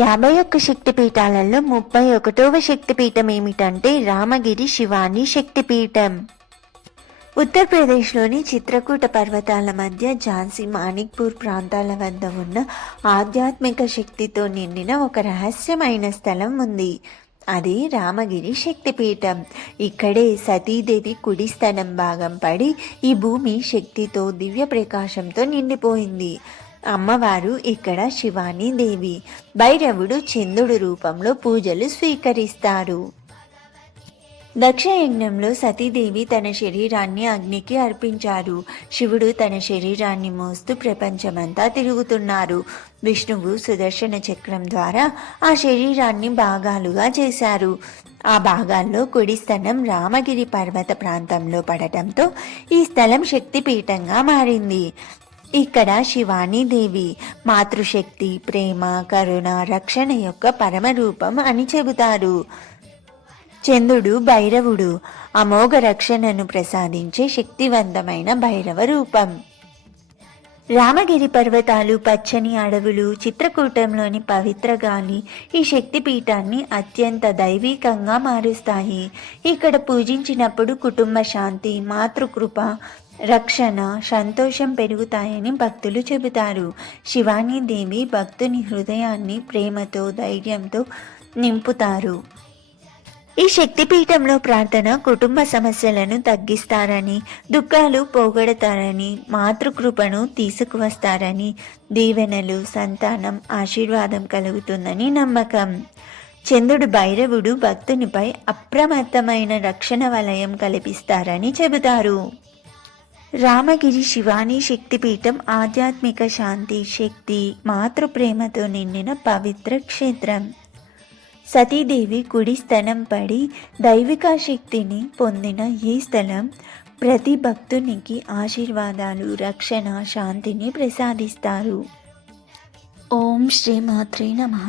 51 శక్తిపీఠాలలో 31వ శక్తిపీఠం ఏమిటంటే రామగిరి శివాని శక్తిపీఠం. ఉత్తరప్రదేశ్లోని చిత్రకూట పర్వతాల మధ్య ఝాన్సీ మాణిక్పూర్ ప్రాంతాల వద్ద ఉన్న ఆధ్యాత్మిక శక్తితో నిండిన ఒక రహస్యమైన స్థలం ఉంది. అది రామగిరి శక్తిపీఠం. ఇక్కడే సతీదేవి కుడి స్థలం భాగం పడి ఈ భూమి శక్తితో దివ్య ప్రకాశంతో నిండిపోయింది. అమ్మవారు ఇక్కడ శివాని దేవి, భైరవుడు చంద్రుడు రూపంలో పూజలు స్వీకరిస్తారు. దక్షయజ్ఞంలో సతీదేవి తన శరీరాన్ని అగ్నికి అర్పించారు. శివుడు తన శరీరాన్ని మోస్తూ ప్రపంచమంతా తిరుగుతున్నారు. విష్ణువు సుదర్శన చక్రం ద్వారా ఆ శరీరాన్ని భాగాలుగా చేశారు. ఆ భాగాల్లో కుడి స్థలం రామగిరి పర్వత ప్రాంతంలో పడటంతో ఈ స్థలం శక్తిపీఠంగా మారింది. ఇక్కడ శివాని దేవి మాతృశక్తి, ప్రేమ, కరుణ, రక్షణ యొక్క పరమరూపం అని చెబుతారు. చంద్రుడు భైరవుడు, అమోఘ రక్షణను ప్రసాదించే శక్తివంతమైన భైరవ రూపం. రామగిరి పర్వతాలు, పచ్చని అడవులు, చిత్రకూటంలోని పవిత్ర గాలి ఈ శక్తిపీఠాన్ని అత్యంత దైవీకంగా మారుస్తాయి. ఇక్కడ పూజించినప్పుడు కుటుంబ శాంతి, మాతృకృప, రక్షణ, సంతోషం పెరుగుతాయని భక్తులు చెబుతారు. శివాని దేవి భక్తుని హృదయాన్ని ప్రేమతో, ధైర్యంతో నింపుతారు. ఈ శక్తిపీఠంలో ప్రార్థన కుటుంబ సమస్యలను తగ్గిస్తారని, దుఃఖాలు పోగొడతారని, మాతృకృపను తీసుకువస్తారని, దీవెనలు, సంతానం, ఆశీర్వాదం కలుగుతుందని నమ్మకం. చంద్రుడు భైరవుడు భక్తునిపై అప్రమత్తమైన రక్షణ వలయం కల్పిస్తారని చెబుతారు. రామగిరి శివాని శక్తిపీఠం ఆధ్యాత్మిక శాంతి, శక్తి, మాతృప్రేమతో నిండిన పవిత్ర క్షేత్రం. సతీదేవి కుడి స్థలం పడి దైవిక శక్తిని పొందిన ఈ స్థలం ప్రతి భక్తునికి ఆశీర్వాదాలు, రక్షణ, శాంతిని ప్రసాదిస్తారు. ఓం శ్రీ మాత్రే నమః.